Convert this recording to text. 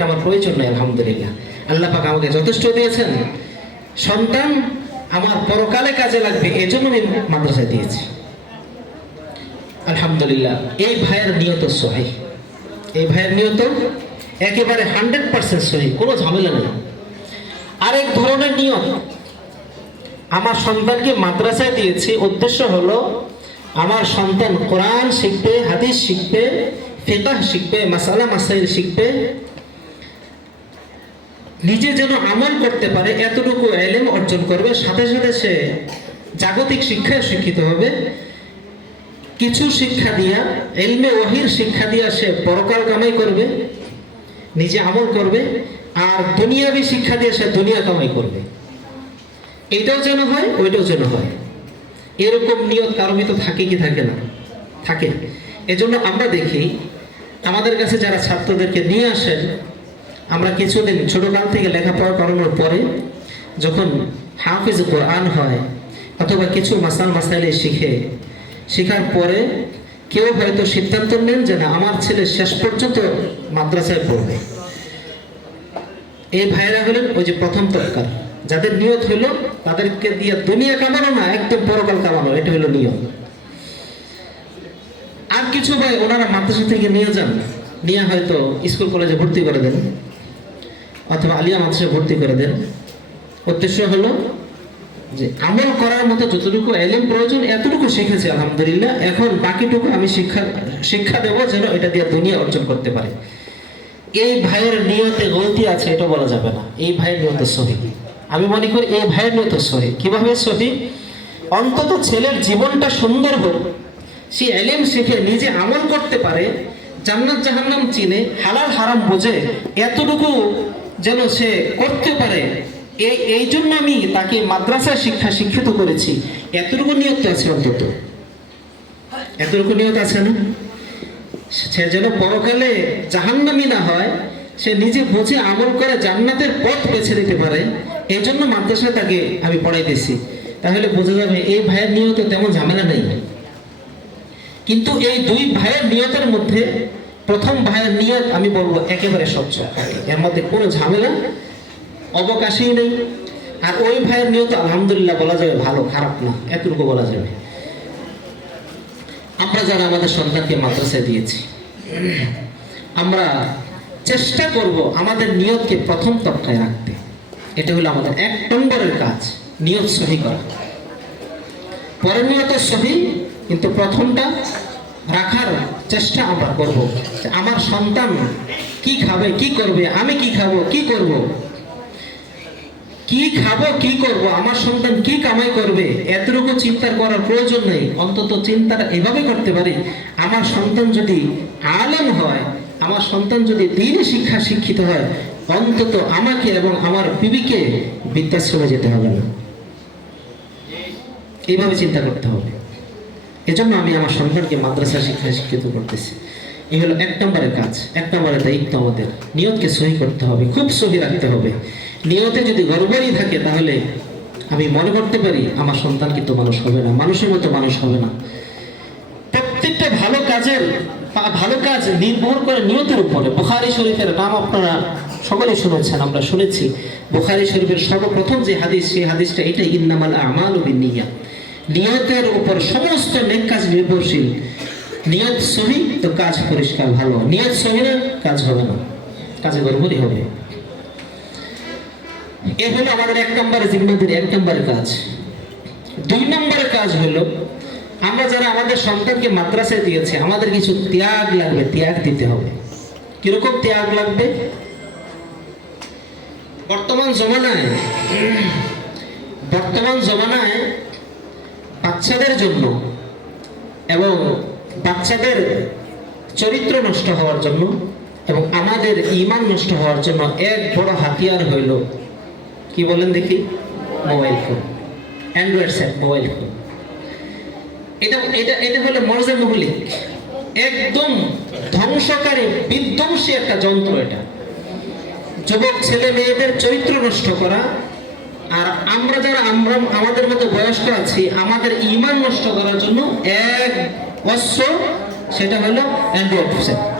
এটা আমার প্রয়োজন নেই। আলহামদুলিল্লাহ, আল্লাহ পাক আমাকে যথেষ্ট দিয়েছেন। সন্তান আমার পরকালে কাজে লাগবে, এজন্য আমি মাদ্রাসায় দিয়েছি। আলহামদুলিল্লাহ, এই ভাইয়ের নিয়ত সহি, এই ভাইয়ের নিয়ত একেবারে 100% সহি, কোনো ঝামেলা নেই। আরেক ধরনের নিয়ত, আমার সন্তানকে মাদ্রাসায় দিয়েছি, উদ্দেশ্য হলো আমার সন্তান কোরআন শিখবে, হাদিস শিখবে, ফিকহ শিখবে, মাসালা মাসাইল শিখবে, নিজে যেন আমল করতে পারে এতটুকু ইলম অর্জন করবে। সাথে সাথে সে জাগতিক শিক্ষায় শিক্ষিত হবে। কিছু শিক্ষা দিয়া, ইলমে ওয়াহির শিক্ষা দিয়া সে পরকাল কামাই করবে, নিজে আমল করবে, আর দুনিয়াবি শিক্ষা দিয়ে সে দুনিয়া কামাই করবে। এটাও যেন হয়, ওইটাও যেন হয়। এরকম নিয়ত কারো ভিতর থাকে কি থাকে না? থাকে। এজন্য আমরা দেখি আমাদের কাছে যারা ছাত্রদেরকে নিয়ে আসেন, আমরা কিছুদিন ছোটকাল থেকে লেখাপড়া করানোর পরে যখন হাফিজ কোরআন হয় অথবা কিছু মাসাইলে শেখার পরে কেউ হয়তো সিদ্ধান্ত নেন যে না, আমার ছেলে শেষ পর্যন্ত মাদ্রাসায় পড়বে। এই ভাইরা হলেন ওই যে প্রথম তবকার, যাদের নিয়ত হলো তাদেরকে দিয়ে দুনিয়া কামানো না, একদম পরকাল কামানো, এটা হলো নিয়ম। আর কিছু ভাই ওনারা মাদ্রাসা থেকে নিয়ে যান, নিয়ে হয়তো স্কুল কলেজে ভর্তি করে দেন অথবা আলিয়া মাদ্রাসায় ভর্তি করে দেন। উদ্দেশ্য হলো যে আমল করার মতো যতটুকু ইলম প্রয়োজন এতটুকু শিখেছি আলহামদুলিল্লাহ, এখন বাকিটুকু আমি শিক্ষা দেব যেন এটা দিয়ে দুনিয়া অর্জন করতে পারে। এই ভাইয়ের নিয়তে গলতি আছে এটা বলা যাবে না। এই ভাইয়ের নিয়ত সহি, আমি মনে করি এই ভাইয়ের নিয়ত সহি। কিভাবে সহি? অন্তত ছেলের জীবনটা সুন্দর হোক, সে ইলম শিখে নিজে আমল করতে পারে, জান্নাত জাহান্নাম চিনে, হালাল হারাম বোঝে, এতটুকু যেন সে করতে পারে। এই জন্য আমি তাকে মাদ্রাসার শিক্ষিত করেছি। এতটুকু নিয়ত আছে, অন্তত এতটুকু নিয়ত আছে না? সে যেন পরকালে জাহান্নামী না হয়, সে নিজে বুঝে আমল করে জান্নাতের পথ বেছে নিতে পারে। এই জন্য মাদ্রাসায় তাকে আমি পড়াইতেছি। তাহলে বোঝা যাবে এই ভাইয়ের নিয়ত তেমন ঝামেলা নেই। কিন্তু এই দুই ভাইয়ের নিয়তের মধ্যে প্রথম ভাইয়ের নিয়ত আমি বলবো একেবারে স্বচ্ছ, এর মধ্যে কোনো ঝামেলা অবকাশই নেই। আর ওই ভাইয়ের নিয়ত আলহামদুলিল্লাহ বলা যাবে ভালো, খারাপ না, এতটুকু বলা যাবে। আমরা যারা আমাদের সন্তানকে মাদ্রাসায় দিয়েছি, আমরা চেষ্টা করব আমাদের নিয়তকে প্রথম তবকায় রাখতে। এটা হলো আমাদের 1 নম্বরের কাজ, নিয়ত সহি করা। পরের নিয়ত সহি, কিন্তু প্রথমটা রাখার চেষ্টা আমরা করব। আমার সন্তান কি খাবে, কি করবে, আমি কি খাবো, কি করব, কি খাবো, কি করব, আমার সন্তান কি কামাই করবে, এতটুকু চিন্তা করার প্রয়োজন নেই। অন্তত চিন্তাটা এভাবে করতে পারি, আমার সন্তান যদি আলেম হয়, আমার সন্তান যদি দ্বীনি শিক্ষা শিক্ষিত হয়, অন্তত আমাকে এবং আমার বিবিকে বৃদ্ধাশ্রমে যেতে হবে না। এইভাবে চিন্তা করতে হবে। এজন্য আমি আমার সন্তানকে মাদ্রাসা শিক্ষায় শিক্ষিত করতেছি। এই হলো 1 নম্বরের কাজ, 1 নম্বরের দায়িত্ব আমাদের। নিয়তকে সহি করতে হবে, খুব সহি রাখতে হবে। নিয়তে যদি গড়বড়ই থাকে তাহলে আমি মনে করতে পারি আমার সন্তান কিন্তু মানুষ হবে না, মানুষের মতো মানুষ হবে না। প্রত্যেকটা ভালো কাজ নির্ভর করে নিয়তের উপরে। বুখারী শরীফের নাম আপনারা সকলেই শুনেছেন, আমরা শুনেছি। বুখারী শরীফের সর্বপ্রথম যে হাদিস, সেই হাদিসটা এটাই, ইন্নামাল আমালু বিন্নিয়াত। নিয়তের উপর সমস্ত নেক কাজ নির্ভরশীল। নিয়ত সহি তো কাজ পরিষ্কার ভালো, নিয়ত সহি না কাজ হবে না, কাজে গড়বড়ই হবে। এ হলো আমাদের 1 নম্বরের জিম্মাদারি, 1 নম্বরের কাজ। 2 নম্বরের কাজ হলো আমরা যারা আমাদের সন্তানকে মাদ্রাসায় দিয়েছি, আমাদের কিছু ত্যাগ লাগবে, ত্যাগ দিতে হবে। কিরকম ত্যাগ লাগবে? বর্তমান জমানায় বাচ্চাদের জন্য এবং বাচ্চাদের চরিত্র নষ্ট হওয়ার জন্য এবং আমাদের ঈমান নষ্ট হওয়ার জন্য এক বড় হাতিয়ার হইল, কি বলেন দেখি, mobile phone, Android set mobile phone. এটা হলো মরজে মুহলিক, একদম ধ্বংসকারী, বিধ্বংসী একটা যন্ত্র। এটা যুবক ছেলে মেয়েদের চরিত্র নষ্ট করা, আর আমরা যারা আমাদের মতো বয়স্ক আছি, আমাদের ঈমান নষ্ট করার জন্য এক অস্ত্র, সেটা হলো অ্যান্ড্রয়েড সেট।